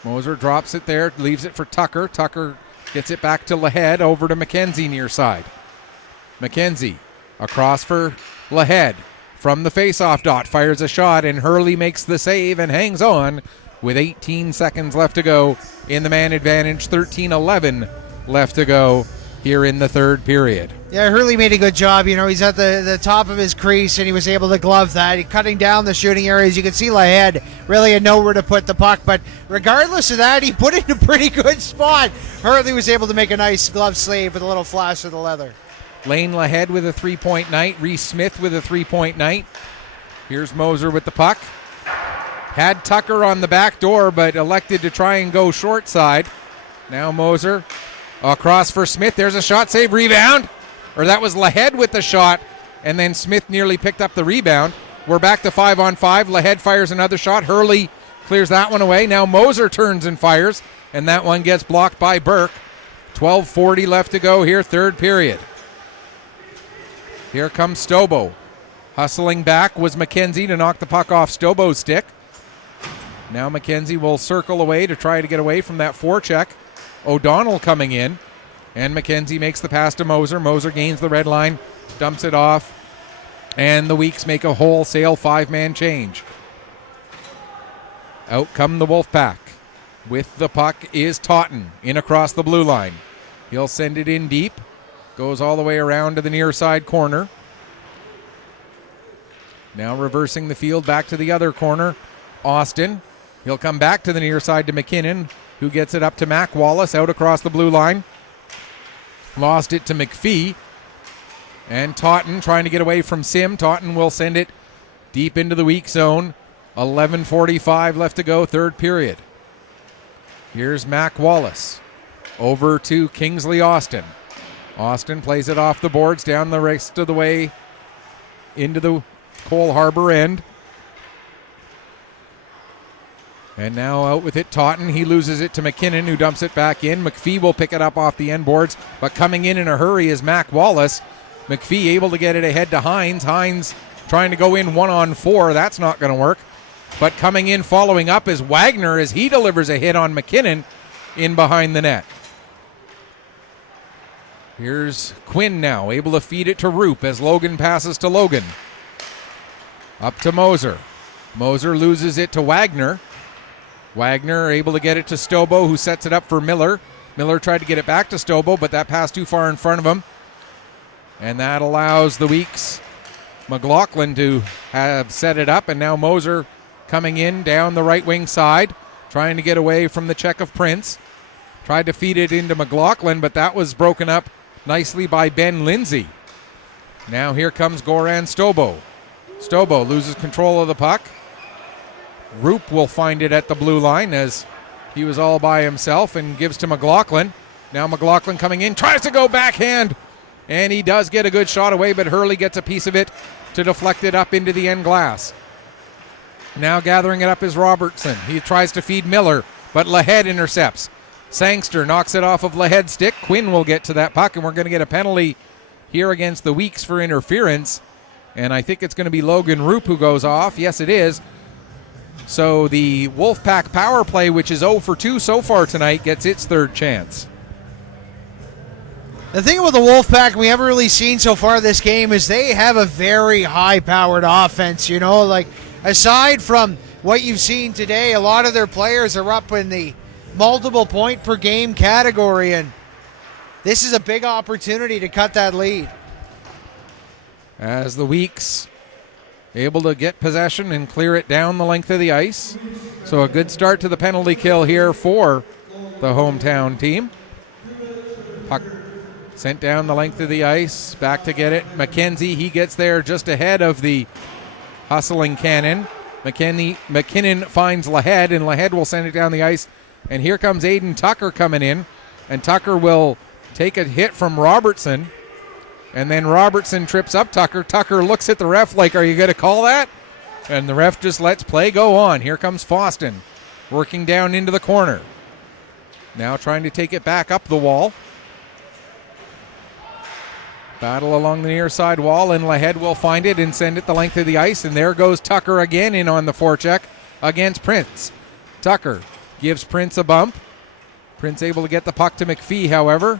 Moser drops it there, leaves it for Tucker. Tucker gets it back to Lahead, over to McKenzie near side. McKenzie across for Lahead from the face-off dot, fires a shot, and Hurley makes the save and hangs on with 18 seconds left to go in the man advantage. 13-11 left to go here in the third period. Yeah, Hurley made a good job. You know, he's at the top of his crease, and he was able to glove that. He cutting down the shooting areas. You can see Lahead really had nowhere to put the puck, but regardless of that, he put it in a pretty good spot. Hurley was able to make a nice glove sleeve with a little flash of the leather. Lane Lahead with a three-point night. Reese Smith with a three-point night. Here's Moser with the puck. Had Tucker on the back door, but elected to try and go short side. Now Moser across for Smith. There's a shot, save, rebound. Or that was Lahead with the shot, and then Smith nearly picked up the rebound. We're back to 5-on-5. Lahead fires another shot. Hurley clears that one away. Now Moser turns and fires, and that one gets blocked by Burke. 12:40 left to go here, third period. Here comes Stobo. Hustling back was McKenzie to knock the puck off Stobo's stick. Now McKenzie will circle away to try to get away from that forecheck. O'Donnell coming in, and McKenzie makes the pass to Moser. Moser gains the red line, dumps it off, and the Weeks make a wholesale five-man change. Out come the Wolfpack. With the puck is Totten in across the blue line. He'll send it in deep. Goes all the way around to the near side corner. Now reversing the field back to the other corner. Austin. He'll come back to the near side to McKinnon, who gets it up to Mac Wallace out across the blue line. Lost it to McPhee. And Totten trying to get away from Sim. Totten will send it deep into the weak zone. 11:45 left to go, third period. Here's Mac Wallace. Over to Kingsley Austin. Austin plays it off the boards down the rest of the way into the Cole Harbor end. And now out with it, Totten. He loses it to McKinnon, who dumps it back in. McPhee will pick it up off the end boards, but coming in a hurry is Mac Wallace. McPhee able to get it ahead to Hines. Hines trying to go in 1-on-4. That's not going to work. But coming in, following up, is Wagner as he delivers a hit on McKinnon in behind the net. Here's Quinn now, able to feed it to Roop as Logan passes to Logan. Up to Moser. Moser loses it to Wagner. Wagner able to get it to Stobo, who sets it up for Miller. Miller tried to get it back to Stobo, but that passed too far in front of him. And that allows the Weeks McLaughlin to have set it up, and now Moser coming in down the right wing side, trying to get away from the check of Prince. Tried to feed it into McLaughlin, but that was broken up nicely by Ben Lindsay. Now here comes Goran Stobo. Stobo loses control of the puck. Roop will find it at the blue line as he was all by himself and gives to McLaughlin. Now McLaughlin coming in, tries to go backhand, and he does get a good shot away, but Hurley gets a piece of it to deflect it up into the end glass. Now gathering it up is Robertson. He tries to feed Miller, but Lahead intercepts. Sangster knocks it off of Lahead's stick. Quinn will get to that puck, and we're going to get a penalty here against the Weeks for interference. And I think it's going to be Logan Roop who goes off. Yes, it is. So the Wolfpack power play, which is 0 for 2 so far tonight, gets its third chance. The thing about the Wolfpack we haven't really seen so far this game is they have a very high-powered offense. You know, like aside from what you've seen today, a lot of their players are up in the multiple point per game category, and this is a big opportunity to cut that lead. As the Weeks able to get possession and clear it down the length of the ice. So a good start to the penalty kill here for the hometown team. Puck sent down the length of the ice, back to get it. McKenzie, he gets there just ahead of the hustling Cannon. McKinnon finds Lahead, and Lahead will send it down the ice. And here comes Aiden Tucker coming in, and Tucker will take a hit from Robertson, and then Robertson trips up Tucker. Tucker looks at the ref like, are you going to call that? And the ref just lets play go on. Here comes Foston working down into the corner. Now trying to take it back up the wall. Battle along the near side wall, and Lahead will find it and send it the length of the ice, and there goes Tucker again in on the forecheck. against Prince. Tucker gives Prince a bump. Prince able to get the puck to McPhee, however.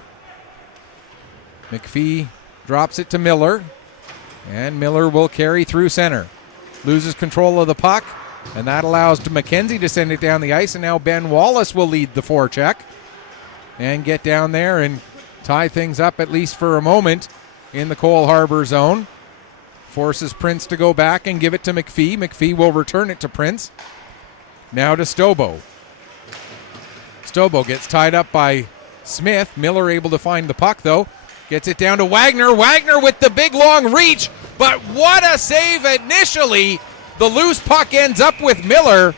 McPhee drops it to Miller, and Miller will carry through center. Loses control of the puck, and that allows McKenzie to send it down the ice, and now Ben Wallace will lead the forecheck and get down there and tie things up, at least for a moment, in the Cole Harbour zone. Forces Prince to go back and give it to McPhee. McPhee will return it to Prince. Now to Stobo. Stobo gets tied up by Smith. Miller able to find the puck, though. Gets it down to Wagner. Wagner with the big, long reach. But what a save initially. The loose puck ends up with Miller.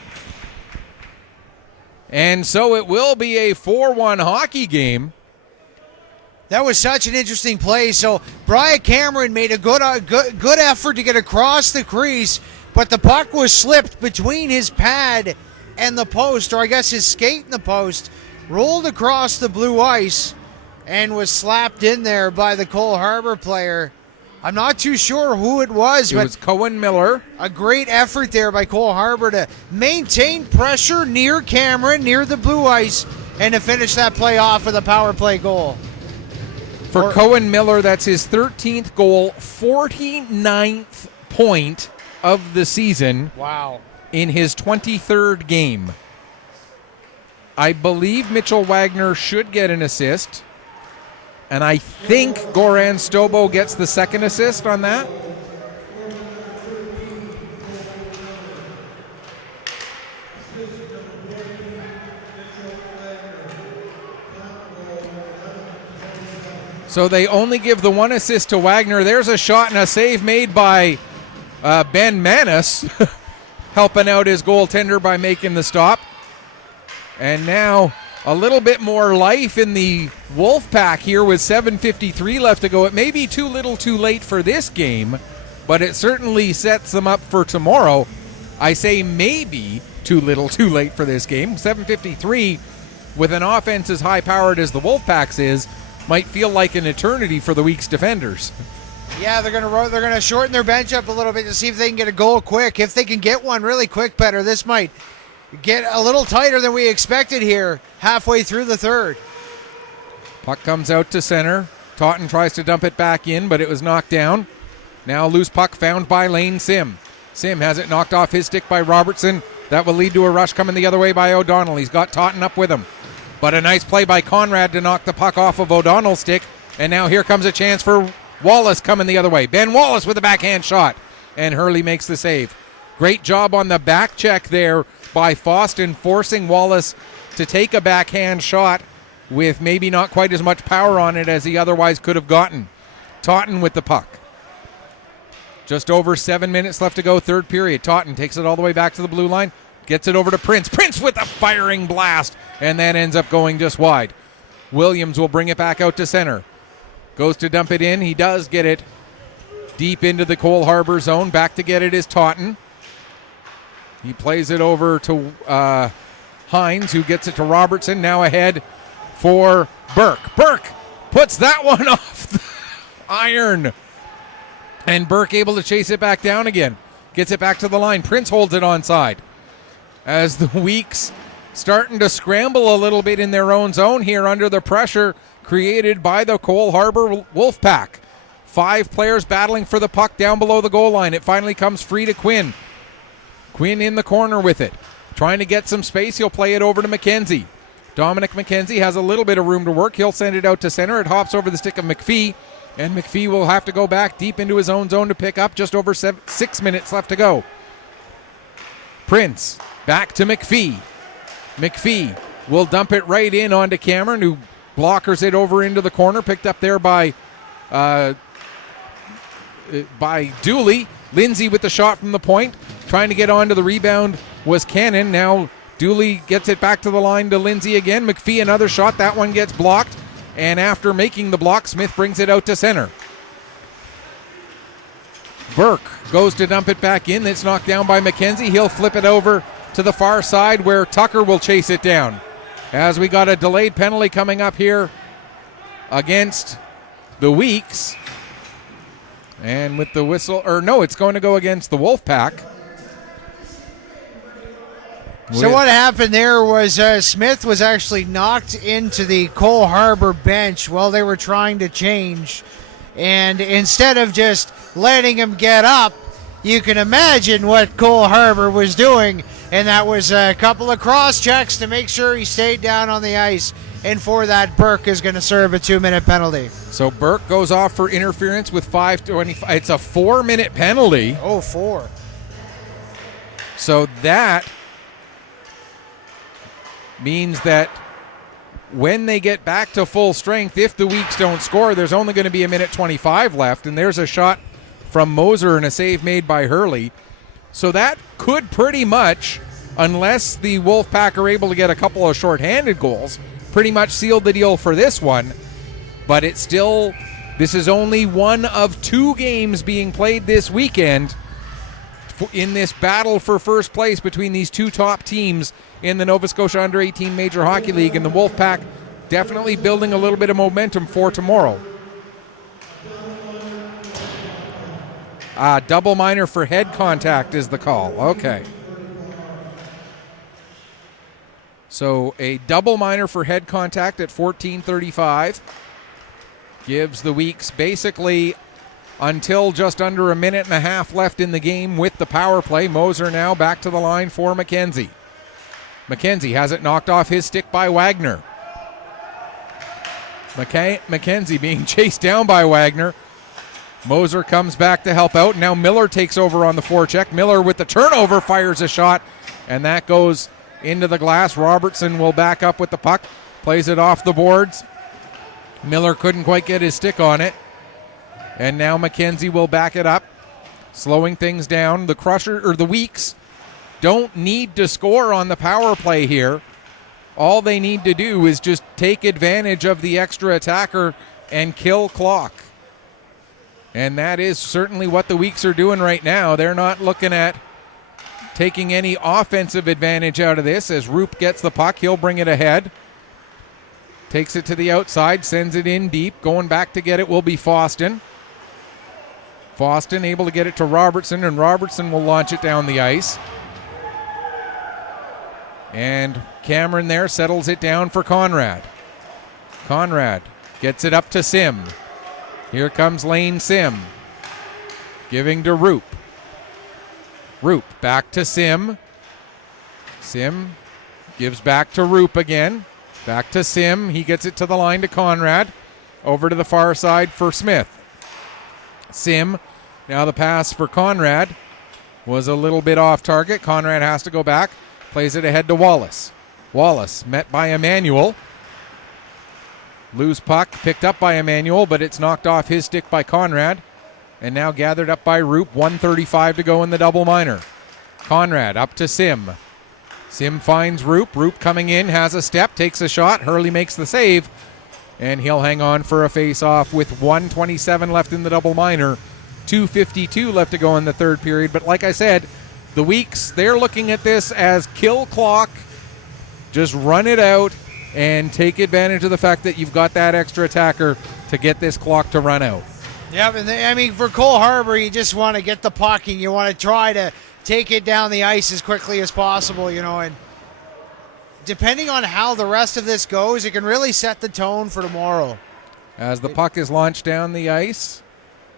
And so it will be a 4-1 hockey game. That was such an interesting play. So Brian Cameron made a good effort to get across the crease, but the puck was slipped between his pad and the post, or I guess his skate and the post, rolled across the blue ice and was slapped in there by the Cole Harbour player. I'm not too sure who it was, but it was Cohen Miller. A great effort there by Cole Harbour to maintain pressure near Cameron, near the blue ice, and to finish that play off with a power play goal. For Cohen Miller, that's his 13th goal, 49th point of the season. Wow. In his 23rd game. I believe Mitchell Wagner should get an assist. And I think Goran Stobo gets the second assist on that. So they only give the one assist to Wagner. There's a shot and a save made by Ben Manis, helping out his goaltender by making the stop. And now a little bit more life in the Wolfpack here with 7:53 left to go. It may be too little too late for this game, but it certainly sets them up for tomorrow. I say maybe too little too late for this game. 7:53 with an offense as high-powered as the Wolfpack's is might feel like an eternity for the Week's defenders. Yeah, they're gonna shorten their bench up a little bit to see if they can get a goal quick. If they can get one really quick, better. This might get a little tighter than we expected here halfway through the third. Puck comes out to center. Taunton tries to dump it back in, but it was knocked down. Now loose puck found by Lane Sim. Sim has it knocked off his stick by Robertson. That will lead to a rush coming the other way by O'Donnell. He's got Taunton up with him. But a nice play by Conrad to knock the puck off of O'Donnell's stick. And now here comes a chance for Wallace coming the other way. Ben Wallace with a backhand shot. And Hurley makes the save. Great job on the back check there by Foston, forcing Wallace to take a backhand shot with maybe not quite as much power on it as he otherwise could have gotten. Taunton with the puck. Just over 7 minutes left to go, third period. Taunton takes it all the way back to the blue line. Gets it over to Prince. Prince with a firing blast. And that ends up going just wide. Williams will bring it back out to center. Goes to dump it in. He does get it deep into the Cole Harbour zone. Back to get it is Taunton. He plays it over to Hines, who gets it to Robertson. Now ahead for Burke. Burke puts that one off the iron. And Burke able to chase it back down again. Gets it back to the line. Prince holds it onside. As the Weeks starting to scramble a little bit in their own zone here under the pressure created by the Cole Harbour Wolfpack. 5 players battling for the puck down below the goal line. It finally comes free to Quinn. Quinn in the corner with it. Trying to get some space. He'll play it over to McKenzie. Dominic McKenzie has a little bit of room to work. He'll send it out to center. It hops over the stick of McPhee. And McPhee will have to go back deep into his own zone to pick up. Just over 6 minutes left to go. Prince back to McPhee. McPhee will dump it right in onto Cameron, who blockers it over into the corner. Picked up there by Dooley. Lindsay with the shot from the point. Trying to get onto the rebound was Cannon. Now Dooley gets it back to the line to Lindsay again. McPhee another shot. That one gets blocked. And after making the block, Smith brings it out to center. Burke goes to dump it back in. It's knocked down by McKenzie. He'll flip it over to the far side where Tucker will chase it down. As we got a delayed penalty coming up here against the Weeks. And with the whistle, or no, it's going to go against the Wolfpack. So what happened there was Smith was actually knocked into the Cole Harbour bench while they were trying to change. And instead of just letting him get up, you can imagine what Cole Harbour was doing. And that was a couple of cross checks to make sure he stayed down on the ice. And for that, Burke is going to serve a 2-minute penalty. So Burke goes off for interference with 5:25. It's a 4-minute penalty. Oh, 4. So that means that when they get back to full strength, if the Weeks don't score, there's only going to be 1:25 left, and there's a shot from Moser and a save made by Hurley. So that could pretty much, unless the Wolfpack are able to get a couple of shorthanded goals, pretty much seal the deal for this one. But it's still, this is only one of 2 games being played this weekend in this battle for first place between these 2 top teams in the Nova Scotia Under-18 Major Hockey League, and the Wolfpack definitely building a little bit of momentum for tomorrow. Double minor for head contact is the call. Okay. So a double minor for head contact at 14:35 gives the Weeks basically until just under 1.5 minutes left in the game with the power play. Moser now back to the line for McKenzie. McKenzie has it knocked off his stick by Wagner. McKenzie being chased down by Wagner. Moser comes back to help out. Now Miller takes over on the forecheck. Miller with the turnover fires a shot, and that goes into the glass. Robertson will back up with the puck, plays it off the boards. Miller couldn't quite get his stick on it. And now McKenzie will back it up, slowing things down. The Weeks don't need to score on the power play here. All they need to do is just take advantage of the extra attacker and kill clock. And that is certainly what the Weeks are doing right now. They're not looking at taking any offensive advantage out of this. As Roop gets the puck, he'll bring it ahead. Takes it to the outside, sends it in deep. Going back to get it will be Foston. Foston able to get it to Robertson, and Robertson will launch it down the ice. And Cameron there settles it down for Conrad. Conrad gets it up to Sim. Here comes Lane Sim. Giving to Roop. Roop back to Sim. Sim gives back to Roop again. Back to Sim. He gets it to the line to Conrad. Over to the far side for Smith. Sim. Now the pass for Conrad was a little bit off target. Conrad has to go back. Plays it ahead to Wallace. Wallace met by Emmanuel. Loose puck picked up by Emmanuel, but it's knocked off his stick by Conrad. And now gathered up by Roop. 1:35 to go in the double minor. Conrad up to Sim. Sim finds Roop. Roop coming in, has a step, takes a shot. Hurley makes the save. And he'll hang on for a face-off with 1:27 left in the double minor. 2:52 left to go in the third period. But like I said, the Weeks, they're looking at this as kill clock. Just run it out and take advantage of the fact that you've got that extra attacker to get this clock to run out. Yeah, I mean, for Cole Harbour, you just want to get the puck and you want to try to take it down the ice as quickly as possible, and depending on how the rest of this goes, it can really set the tone for tomorrow. As the puck is launched down the ice.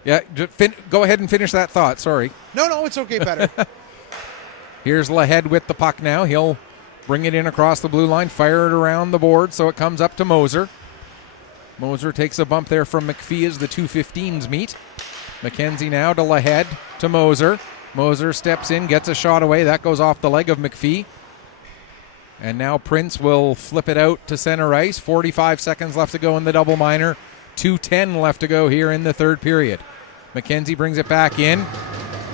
Yeah, go ahead and finish that thought, sorry. No, it's okay, better. Here's Lahead with the puck now. He'll bring it in across the blue line, fire it around the board so it comes up to Moser. Moser takes a bump there from McPhee as the 2:15s meet. McKenzie now to Lahead to Moser. Moser steps in, gets a shot away. That goes off the leg of McPhee. And now Prince will flip it out to center ice. 45 seconds left to go in the double minor. 2:10 left to go here in the third period. McKenzie brings it back in.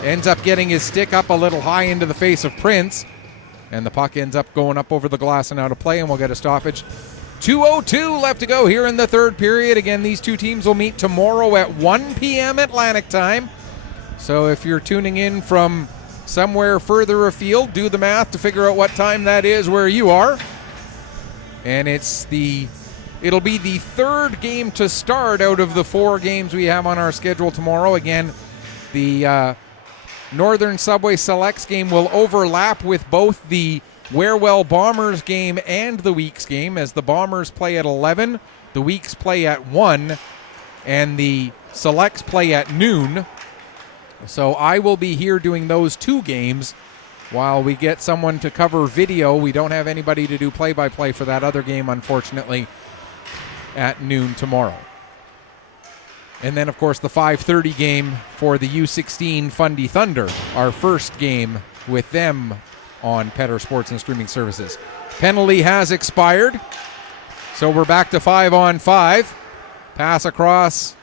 Ends up getting his stick up a little high into the face of Prince. And the puck ends up going up over the glass and out of play, and we'll get a stoppage. 2:02 left to go here in the third period. Again, these two teams will meet tomorrow at 1 p.m. Atlantic time. So if you're tuning in from somewhere further afield, do the math to figure out what time that is where you are. And it'll be the third game to start out of the 4 games we have on our schedule tomorrow. Again, the Northern Subway Selects game will overlap with both the Warewell Bombers game and the Weeks game, as the Bombers play at 11, the Weeks play at 1, and the Selects play at noon. So I will be here doing those two games while we get someone to cover video. We don't have anybody to do play-by-play for that other game, unfortunately, at noon tomorrow. And then, of course, the 5:30 game for the U16 Fundy Thunder, our first game with them on Petter Sports and Streaming Services. Penalty has expired, so we're back to 5-on-5. Pass across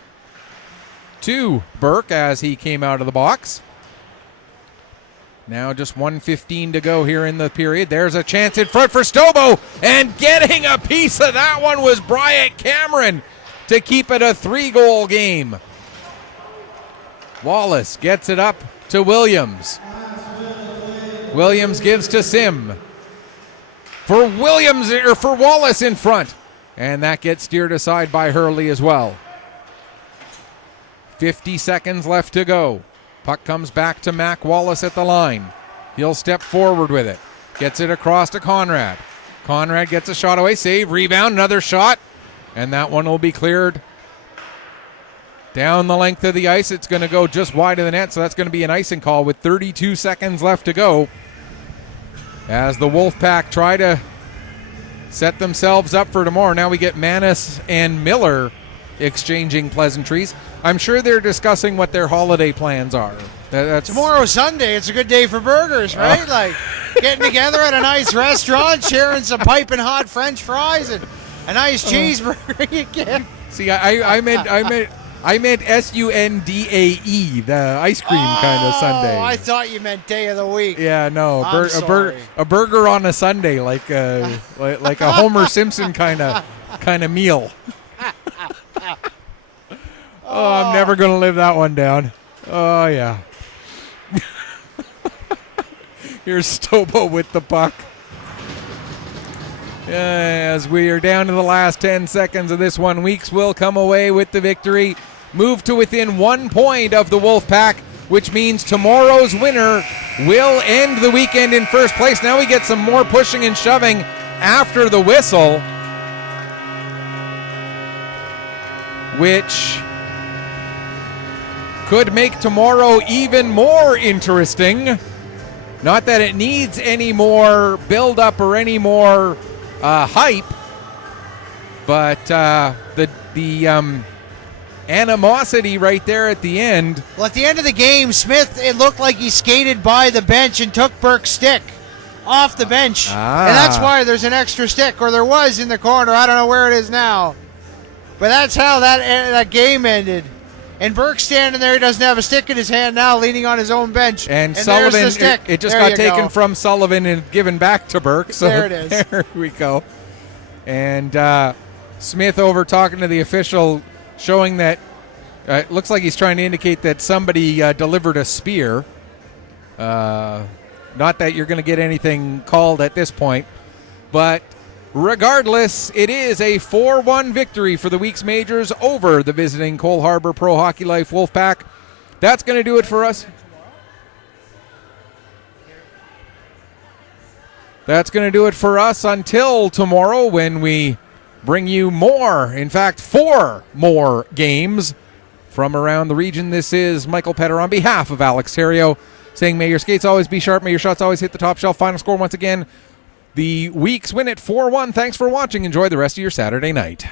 to Burke as he came out of the box. Now just 1:15 to go here in the period. There's a chance in front for Stobo, and getting a piece of that one was Bryant Cameron to keep it a 3-goal game. Wallace gets it up to Williams. Williams gives to Sim. For Wallace in front. And that gets steered aside by Hurley as well. 50 seconds left to go. Puck comes back to Mac Wallace at the line. He'll step forward with it. Gets it across to Conrad. Conrad gets a shot away. Save, rebound, another shot. And that one will be cleared down the length of the ice. It's going to go just wide of the net, so that's going to be an icing call with 32 seconds left to go, as the Wolfpack try to set themselves up for tomorrow. Now we get Manis and Miller exchanging pleasantries. I'm sure they're discussing what their holiday plans are. Tomorrow's Sunday. It's a good day for burgers, right? Like getting together at a nice restaurant, sharing some piping hot French fries and a nice cheeseburger. You can. See, I meant SUNDAE, the ice cream kind of Sunday. Oh, I thought you meant day of the week. Yeah, no, a burger on a Sunday, like a Homer Simpson kind of meal. Oh, I'm never going to live that one down. Oh, yeah. Here's Stobo with the puck. As we are down to the last 10 seconds of this one, Weeks will come away with the victory. Move to within 1 point of the Wolfpack, which means tomorrow's winner will end the weekend in first place. Now we get some more pushing and shoving after the whistle, which could make tomorrow even more interesting. Not that it needs any more build-up or any more hype, but the animosity right there at the end. Well, at the end of the game, Smith, it looked like he skated by the bench and took Burke's stick off the bench. And that's why there's an extra stick, or there was in the corner. I don't know where it is now. But that's how that game ended. And Burke's standing there. He doesn't have a stick in his hand now, leaning on his own bench. And there's Sullivan, the stick. it just got taken from Sullivan and given back to Burke. So there it is. There we go. And Smith over talking to the official, showing that it looks like he's trying to indicate that somebody delivered a spear. Not that you're going to get anything called at this point. But regardless, it is a 4-1 victory for the Weeks Majors over the visiting Cole Harbour Pro Hockey Life Wolfpack. That's going to do it for us. That's going to do it for us until tomorrow, when we bring you more, in fact, 4 more games from around the region. This is Michael Petter on behalf of Alex Terrio saying, may your skates always be sharp, may your shots always hit the top shelf. Final score once again, the Weeks win it 4-1. Thanks for watching. Enjoy the rest of your Saturday night.